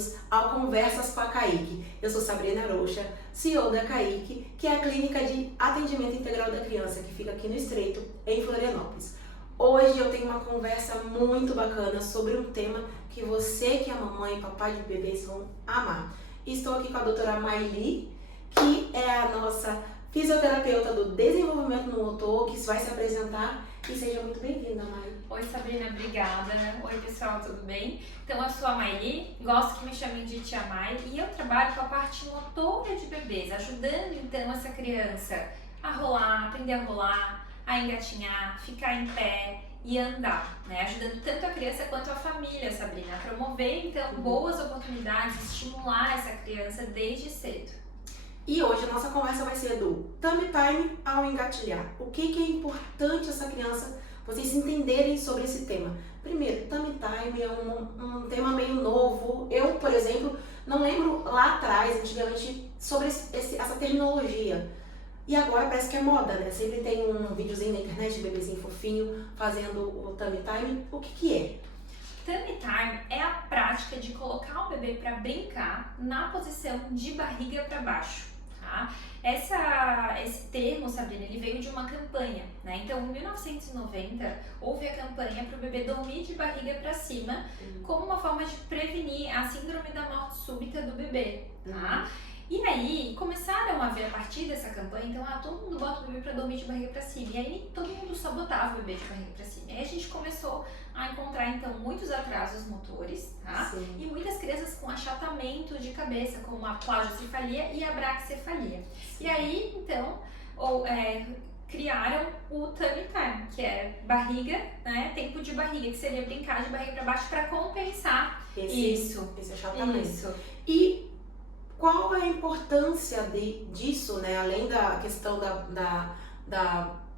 bem-vindos ao Conversas com a Caique. Eu sou Sabrina Rocha, CEO da Caique, que é a clínica de atendimento integral da criança que fica aqui no Estreito, em Florianópolis. Hoje eu tenho uma conversa muito bacana sobre um tema que você, que é mamãe e papai de bebês, vão amar. Estou aqui com a doutora Maili, que é a nossa fisioterapeuta do desenvolvimento no motor, que vai se apresentar. E seja muito bem-vinda, Maili. Oi, Sabrina, obrigada. Oi, pessoal, tudo bem? Então, eu sou a Maili, gosto que me chamem de Tia Mai, e eu trabalho com a parte motora de bebês, ajudando então essa criança a rolar, aprender a rolar, a engatinhar, ficar em pé e andar, né? Ajudando tanto a criança quanto a família, Sabrina, a promover então boas oportunidades, estimular essa criança desde cedo. E hoje a nossa conversa vai ser do tummy time ao engatilhar. O que é importante essa criança, vocês entenderem sobre esse tema. Primeiro, tummy time é um tema meio novo. Eu, por exemplo, não lembro lá atrás, antigamente, sobre essa terminologia. E agora parece que é moda, né? Sempre tem um videozinho na internet de bebezinho fofinho fazendo o tummy time. O que é? Tummy time é a prática de colocar o bebê para brincar na posição de barriga para baixo. Tá? Esse termo, Sabrina, ele veio de uma campanha, né? Então, em 1990, houve a campanha para o bebê dormir de barriga para cima, como uma forma de prevenir a síndrome da morte súbita do bebê, tá? E aí, começaram a ver a partir dessa campanha, então, todo mundo bota o bebê para dormir de barriga para cima. E aí, todo mundo só botava o bebê de barriga para cima. E aí, a gente começou a encontrar, então, muitos atrasos motores, tá? Sim. E muitas crianças com achatamento de cabeça, como a plagiocefalia e a braquicefalia. E aí, então, criaram o tummy time, que é barriga, né? Tempo de barriga, que seria brincar de barriga para baixo para compensar Esse achatamento. Isso. E qual é a importância disso, né? Além da questão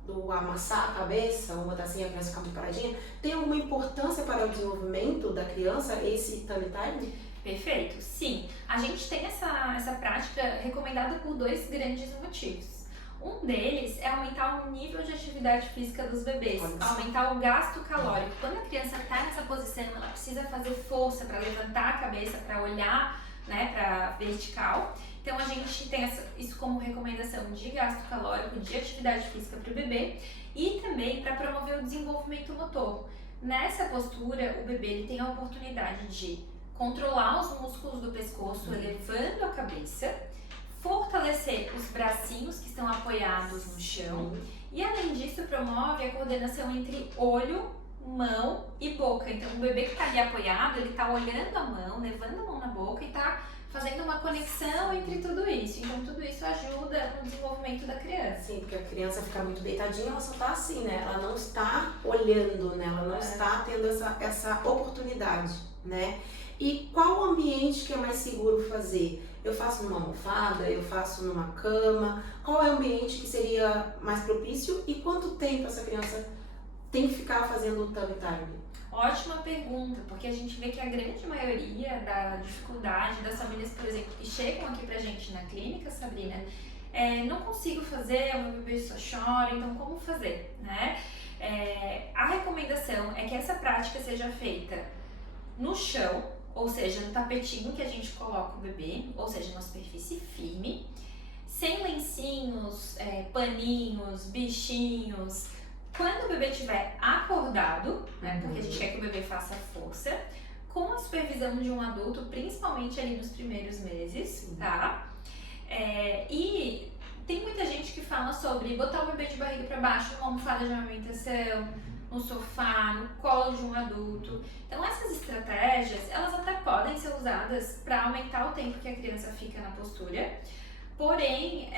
do amassar a cabeça, vamos botar assim, a criança ficar muito paradinha, tem alguma importância para o desenvolvimento da criança, esse tummy time? Perfeito, sim. A gente tem essa prática recomendada por dois grandes motivos. Um deles é aumentar o nível de atividade física dos bebês, aumentar o gasto calórico. Quando a criança está nessa posição, ela precisa fazer força para levantar a cabeça, para olhar, né, para vertical. Então a gente tem isso como recomendação de gasto calórico, de atividade física para o bebê e também para promover o desenvolvimento motor. Nessa postura, o bebê ele tem a oportunidade de controlar os músculos do pescoço, elevando a cabeça, fortalecer os bracinhos que estão apoiados no chão e além disso promove a coordenação entre olho, mão e boca. Então o bebê que está ali apoiado, ele está olhando a mão, levando a mão na boca e está fazendo uma conexão entre tudo isso. Então tudo isso ajuda no desenvolvimento da criança. Sim, porque a criança fica muito deitadinha, ela só está assim, né? Ela não está olhando, né? Ela não está tendo essa oportunidade, né? E qual ambiente que é mais seguro fazer? Eu faço numa almofada, eu faço numa cama? Qual é o ambiente que seria mais propício e quanto tempo essa criança tem que ficar fazendo o tummy time? Ótima pergunta, porque a gente vê que a grande maioria da dificuldade das famílias, por exemplo, que chegam aqui pra gente na clínica, Sabrina, não consigo fazer, o meu bebê só chora, então como fazer, né? A recomendação é que essa prática seja feita no chão, ou seja, no tapetinho que a gente coloca o bebê, ou seja, numa superfície firme, sem lencinhos, paninhos, bichinhos. Quando o bebê estiver acordado, né, porque a gente quer que o bebê faça força, com a supervisão de um adulto, principalmente ali nos primeiros meses, tá? E tem muita gente que fala sobre botar o bebê de barriga para baixo numa almofada de amamentação, no sofá, no colo de um adulto. Então essas estratégias, elas até podem ser usadas para aumentar o tempo que a criança fica na postura, porém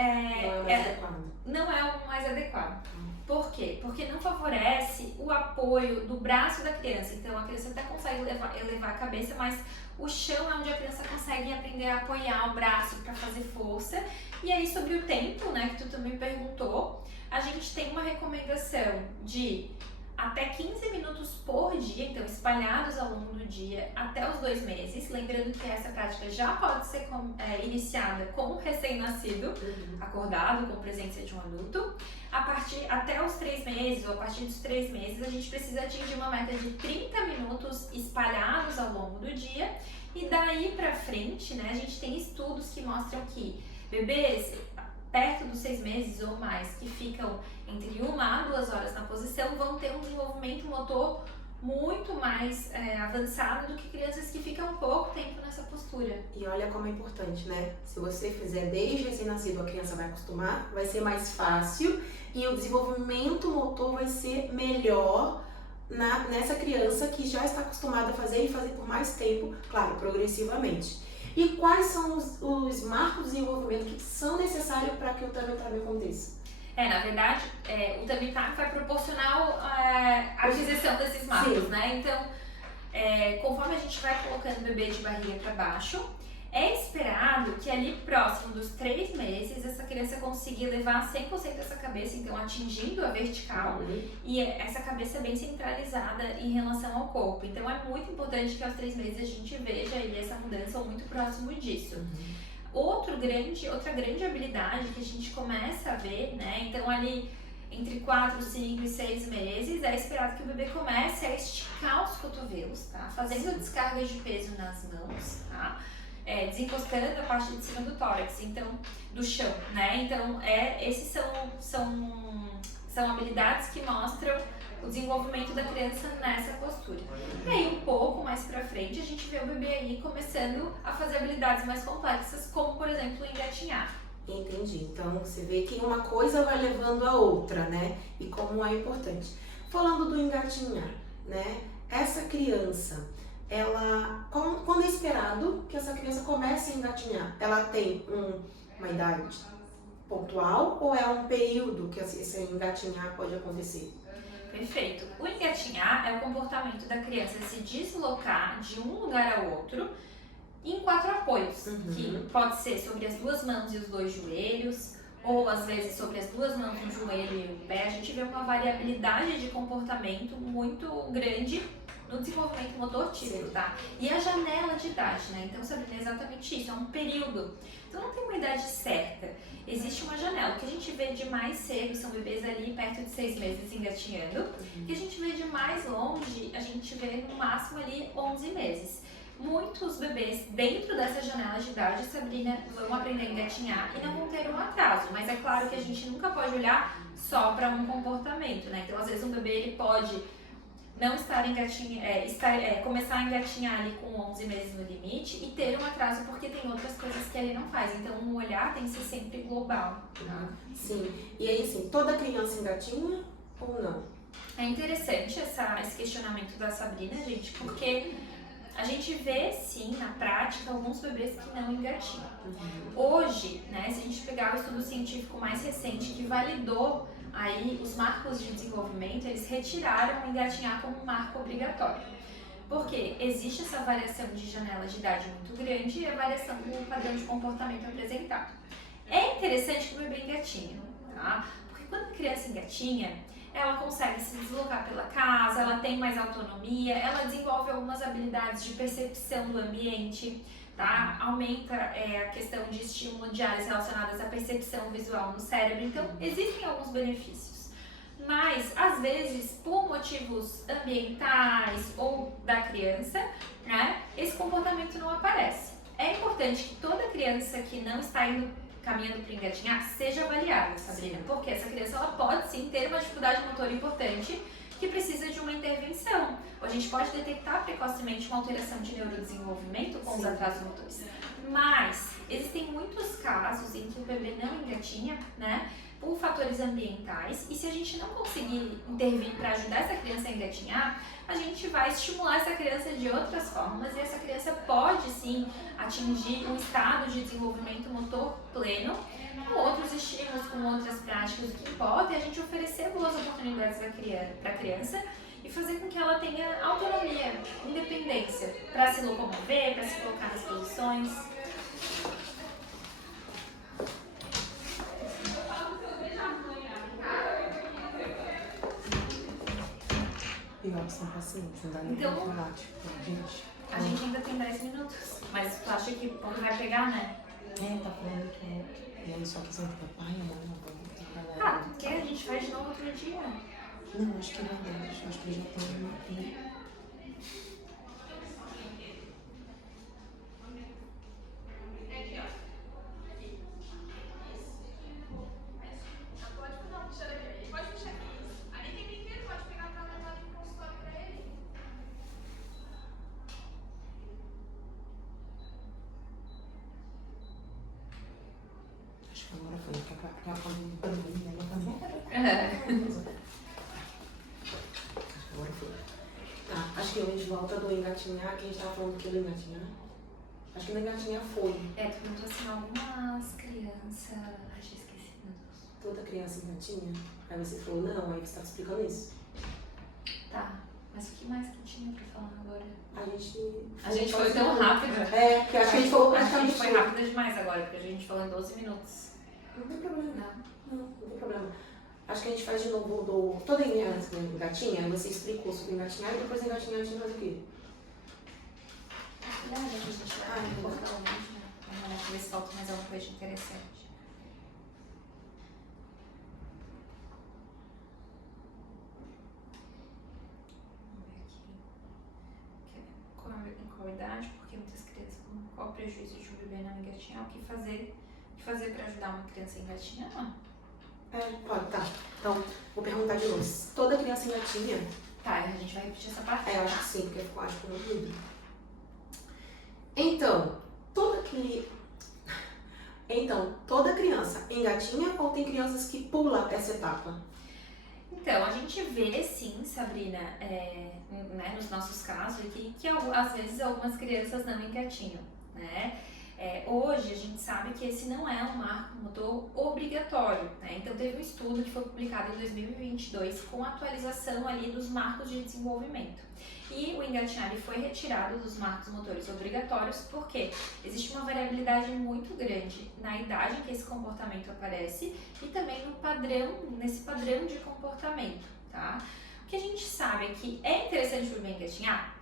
não é o mais adequado. Por quê? Porque não favorece o apoio do braço da criança. Então a criança até consegue elevar a cabeça, mas o chão é onde a criança consegue aprender a apoiar o braço para fazer força. E aí sobre o tempo, né, que tu também perguntou, a gente tem uma recomendação de até 15 minutos por dia, então espalhados ao longo do dia até os 2 meses. Lembrando que essa prática já pode ser iniciada com o recém-nascido, acordado, com presença de um adulto. Até os 3 meses, ou a partir dos 3 meses, a gente precisa atingir uma meta de 30 minutos espalhados ao longo do dia. E daí pra frente, né, a gente tem estudos que mostram que bebês perto dos 6 meses ou mais, que ficam entre 1 a 2 horas na posição, vão ter um desenvolvimento motor muito mais avançado do que crianças que ficam pouco tempo nessa postura. E olha como é importante, né? Se você fizer desde recém-nascido, a criança vai acostumar, vai ser mais fácil e o desenvolvimento motor vai ser melhor nessa criança que já está acostumada a fazer e fazer por mais tempo, claro, progressivamente. E quais são os marcos de desenvolvimento que são necessários para que o tummy time aconteça? Na verdade, o tummy time vai proporcionar a aquisição desses marcos, Sim. né? Então, conforme a gente vai colocando o bebê de barriga para baixo, é esperado que ali próximo dos 3 meses essa criança consiga levar 100% dessa cabeça, então atingindo a vertical, e essa cabeça bem centralizada em relação ao corpo. Então é muito importante que aos 3 meses a gente veja aí essa mudança ou muito próximo disso. Outra grande habilidade que a gente começa a ver, né? Então ali entre 4, 5 e 6 meses é esperado que o bebê comece a esticar os cotovelos, tá? Fazendo descargas de peso nas mãos, tá? Desencostando a parte de cima do tórax, então, do chão, né? Então, esses são habilidades que mostram o desenvolvimento da criança nessa postura. E aí, um pouco mais pra frente, a gente vê o bebê aí começando a fazer habilidades mais complexas, como, por exemplo, engatinhar. Entendi. Então, você vê que uma coisa vai levando a outra, né? E como é importante. Falando do engatinhar, né? Essa criança, quando é esperado que essa criança comece a engatinhar? Ela tem uma idade pontual ou é um período que esse engatinhar pode acontecer? Perfeito. O engatinhar é o comportamento da criança se deslocar de um lugar ao outro em 4 apoios, que pode ser sobre as 2 mãos e os 2 joelhos, ou às vezes sobre as 2 mãos, um joelho e o pé. A gente vê uma variabilidade de comportamento muito grande no desenvolvimento motor típico, tá? E a janela de idade, né? Então, Sabrina, é exatamente isso, é um período. Então, não tem uma idade certa. Existe uma janela. O que a gente vê de mais cedo são bebês ali perto de 6 meses engatinhando. O que a gente vê de mais longe, a gente vê no máximo ali 11 meses. Muitos bebês dentro dessa janela de idade, Sabrina, vão aprender a engatinhar e não vão ter um atraso. Mas é claro que a gente nunca pode olhar só para um comportamento, né? Então, às vezes, um bebê ele pode não começar a engatinhar ali com 11 meses no limite e ter um atraso porque tem outras coisas que ele não faz. Então, o olhar tem que ser sempre global. Tá? Sim. E aí, sim, toda criança engatinha ou não? É interessante esse questionamento da Sabrina, gente, porque a gente vê, sim, na prática, alguns bebês que não engatinham. Hoje, né, se a gente pegar o estudo científico mais recente que validou aí os marcos de desenvolvimento, eles retiraram o engatinhar como um marco obrigatório. Porque existe essa variação de janela de idade muito grande e a variação do padrão de comportamento apresentado. É interessante que o bebê engatinha, tá? Porque quando a criança engatinha, ela consegue se deslocar pela casa, ela tem mais autonomia, ela desenvolve algumas habilidades de percepção do ambiente, tá? Aumenta a questão de estímulo de áreas relacionadas à percepção visual no cérebro. Então, existem alguns benefícios. Mas, às vezes, por motivos ambientais ou da criança, né, esse comportamento não aparece. É importante que toda criança que não está caminhando para engatinhar seja avaliada, Sabrina, porque essa criança ela pode sim ter uma dificuldade motora importante que precisa de uma intervenção. Ou a gente pode detectar precocemente uma alteração de neurodesenvolvimento com os atrasos motores. Mas existem muitos casos em que o bebê não engatinha, né, por fatores ambientais, e se a gente não conseguir intervir para ajudar essa criança a engatinhar, a gente vai estimular essa criança de outras formas e essa criança pode sim atingir um estado de desenvolvimento motor pleno com outros estímulos, com outras práticas. O que importa é a gente oferecer boas oportunidades para a criança e fazer com que ela tenha autonomia, independência para se locomover, para se colocar nas posições. E ó, sem paciência, não dá nem Então, pra falar, tipo, gente. A gente ainda tem 10 minutos, mas tu acha que o povo vai pegar, né? Tá falando que é. E aí só que sempre papai, mãe, não vamos Ah, porque a gente faz de novo outro dia. Não, acho que é verdade. Acho que já tem uma. frente, que é a forma de pandemia, né? Agora foi. Tá, acho que eu de volta do engatinhar, que a gente tava falando que do engatinhar. Acho que no engatinhar foi. Tu perguntou assim, algumas crianças... Acho que esqueci, meu Deus. Toda criança engatinha? Aí você falou, não, aí você tava explicando isso. Tá, mas o que mais que tinha pra falar agora? A gente foi tão rápido. Que acho que a gente falou Acho que a gente praticamente. foi rápido demais agora, porque a gente falou em 12 minutos. Não tem problema. Não tem problema. Acho que a gente faz de novo do. Toda engatinha, você explicou sobre engatinhar e depois engatinhar a gente faz o quê? A gente vai colocar o vídeo, né? Vamos ver se falta mais alguma coisa interessante. Vamos ver aqui. Em qual idade? Porque muitas crianças. Qual o prejuízo de um bebê não engatinhar? O que fazer para ajudar uma criança a engatinhar? Pode, tá. Então, vou perguntar de novo. Toda criança engatinha? Tá, a gente vai repetir essa parte? Eu acho que sim, porque eu acho que eu não lembro. Então, toda criança engatinha ou tem crianças que pulam essa etapa? Então, a gente vê sim, Sabrina, né, nos nossos casos aqui, que às vezes algumas crianças não engatinham, né? Hoje a gente sabe que esse não é um marco motor obrigatório, né? Então teve um estudo que foi publicado em 2022 com atualização ali dos marcos de desenvolvimento. E o engatinhar ele foi retirado dos marcos motores obrigatórios porque existe uma variabilidade muito grande na idade em que esse comportamento aparece e também nesse padrão de comportamento, tá? O que a gente sabe é que é interessante o bebê engatinhar?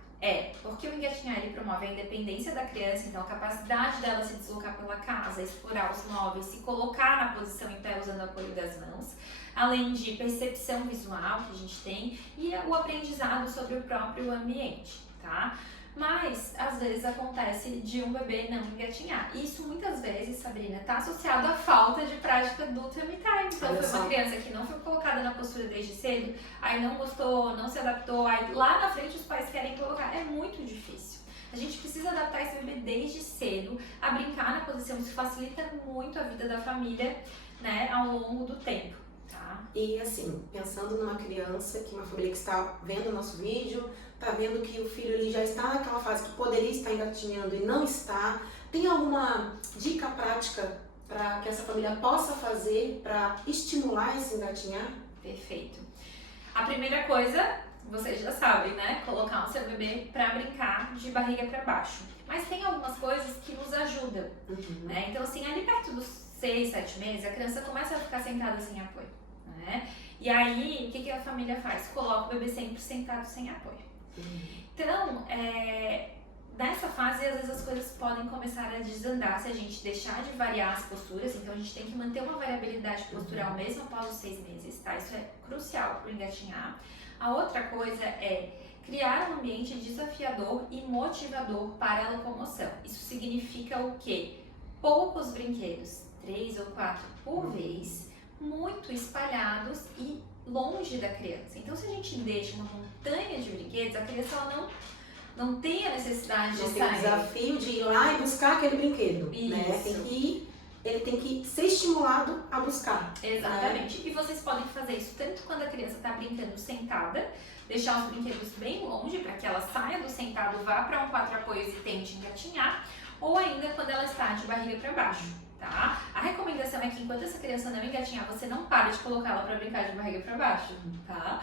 Porque o engatinhar ele promove a independência da criança, então a capacidade dela se deslocar pela casa, explorar os móveis, se colocar na posição em pé usando o apoio das mãos, além de percepção visual que a gente tem e o aprendizado sobre o próprio ambiente, tá? Mas, às vezes, acontece de um bebê não engatinhar. Isso, muitas vezes, Sabrina, está associado à falta de prática do tummy time. Então, foi uma criança que não foi colocada na postura desde cedo, aí não gostou, não se adaptou, aí lá na frente os pais querem colocar. É muito difícil. A gente precisa adaptar esse bebê desde cedo a brincar na posição. Isso facilita muito a vida da família, né, ao longo do tempo. Tá? E assim, pensando numa criança, uma família que está vendo o nosso vídeo, está vendo que o filho ele já está naquela fase que poderia estar engatinhando e não está, tem alguma dica prática para que essa família possa fazer para estimular esse engatinhar? Perfeito. A primeira coisa, vocês já sabem, né? Colocar o seu bebê para brincar de barriga para baixo. Mas tem algumas coisas que nos ajudam, né? Então, assim, ali perto dos 6, 7 meses, a criança começa a ficar sentada sem apoio, né? E aí, o que a família faz? Coloca o bebê sempre sentado sem apoio. Então, nessa fase, às vezes as coisas podem começar a desandar se a gente deixar de variar as posturas. Então, a gente tem que manter uma variabilidade postural mesmo após os 6 meses, tá? Isso é crucial para o engatinhar. A outra coisa é criar um ambiente desafiador e motivador para a locomoção. Isso significa o quê? Poucos brinquedos, 3 ou 4 por vez, muito espalhados e longe da criança. Então, se a gente deixa uma montanha de brinquedos, a criança ela não tem a necessidade de sair. Não tem o desafio de ir lá e buscar aquele brinquedo, Isso. Né? Ele tem que ser estimulado a buscar. Exatamente. E vocês podem fazer isso tanto quando a criança está brincando sentada, deixar os brinquedos bem longe para que ela saia do sentado, vá para um 4 apoios e tente engatinhar, ou ainda quando ela está de barriga para baixo. Tá? A recomendação é que enquanto essa criança não engatinhar, você não pare de colocá-la para brincar de barriga para baixo, tá?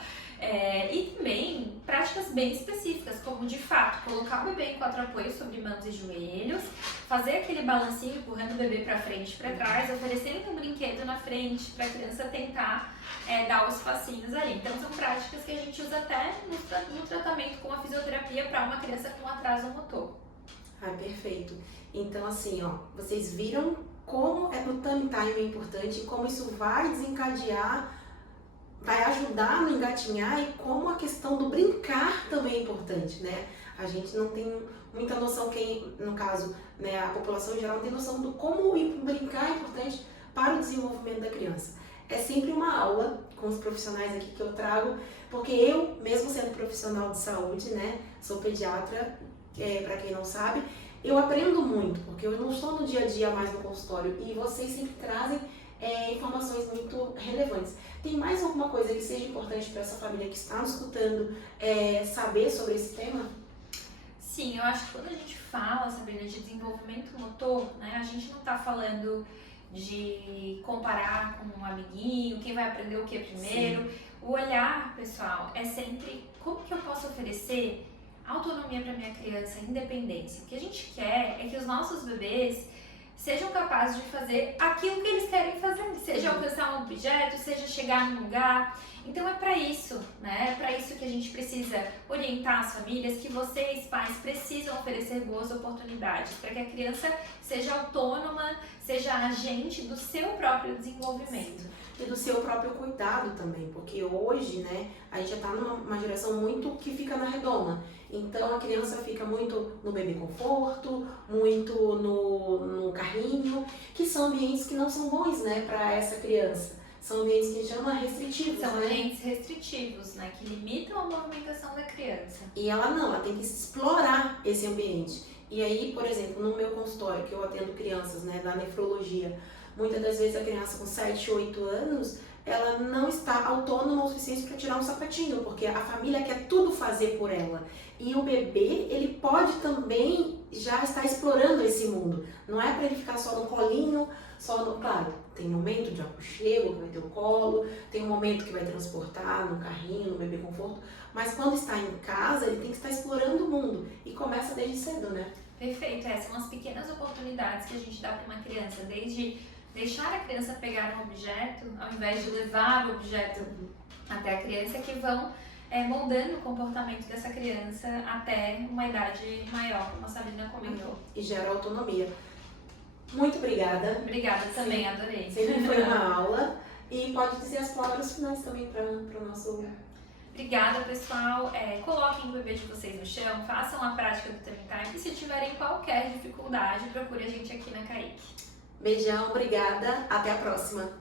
E também práticas bem específicas, como de fato colocar o bebê em 4 apoios sobre mãos e joelhos, fazer aquele balancinho empurrando o bebê para frente e para trás, oferecendo um brinquedo na frente para a criança tentar dar os passinhos ali. Então são práticas que a gente usa até no tratamento com a fisioterapia para uma criança com atraso motor. Perfeito. Então assim, vocês viram como o tummy time é importante, como isso vai desencadear, vai ajudar no engatinhar e como a questão do brincar também é importante, né? A gente não tem muita noção, no caso, né, a população em geral não tem noção do como brincar é importante para o desenvolvimento da criança. É sempre uma aula com os profissionais aqui que eu trago, porque eu, mesmo sendo profissional de saúde, né, sou pediatra, para quem não sabe, eu aprendo muito, porque eu não estou no dia a dia mais no consultório e vocês sempre trazem informações muito relevantes. Tem mais alguma coisa que seja importante para essa família que está nos escutando saber sobre esse tema? Sim, eu acho que quando a gente fala, Sabrina, de desenvolvimento motor, né, a gente não está falando de comparar com um amiguinho, quem vai aprender o que primeiro. Sim. O olhar, pessoal, é sempre como que eu posso oferecer autonomia para minha criança, independência. O que a gente quer é que os nossos bebês sejam capazes de fazer aquilo que eles querem fazer, seja alcançar um objeto, seja chegar num lugar. Então é para isso, né? É para isso que a gente precisa orientar as famílias, que vocês, pais, precisam oferecer boas oportunidades para que a criança seja autônoma, seja agente do seu próprio desenvolvimento. E do seu próprio cuidado também, porque hoje, né, a gente já está numa geração muito que fica na redoma. Então a criança fica muito no bebê conforto, muito no carrinho, que são ambientes que não são bons, né, para essa criança. São ambientes que a gente chama restritivos, São né? ambientes restritivos, né, que limitam a movimentação da criança. E ela tem que explorar esse ambiente. E aí, por exemplo, no meu consultório, que eu atendo crianças, né, da nefrologia, muitas das vezes a criança com 7, 8 anos, ela não está autônoma o suficiente para tirar um sapatinho, porque a família quer tudo fazer por ela. E o bebê, ele pode também já estar explorando esse mundo. Não é para ele ficar só no colinho, claro, tem momento de aconchego, que vai ter o colo, tem um momento que vai transportar no carrinho, no bebê conforto, mas quando está em casa, ele tem que estar explorando o mundo. E começa desde cedo, né? Perfeito, são as pequenas oportunidades que a gente dá para uma criança, desde deixar a criança pegar um objeto, ao invés de levar o objeto até a criança, que vão moldando o comportamento dessa criança até uma idade maior, como a Sabrina comentou. E gera autonomia. Muito obrigada. Obrigada também, adorei. Sempre foi uma aula. E pode dizer as palavras finais também para o nosso... Obrigada, pessoal. Coloquem o bebê de vocês no chão, façam a prática do Tummy Time. E se tiverem qualquer dificuldade, procure a gente aqui na CAIC. Beijão, obrigada. Até a próxima.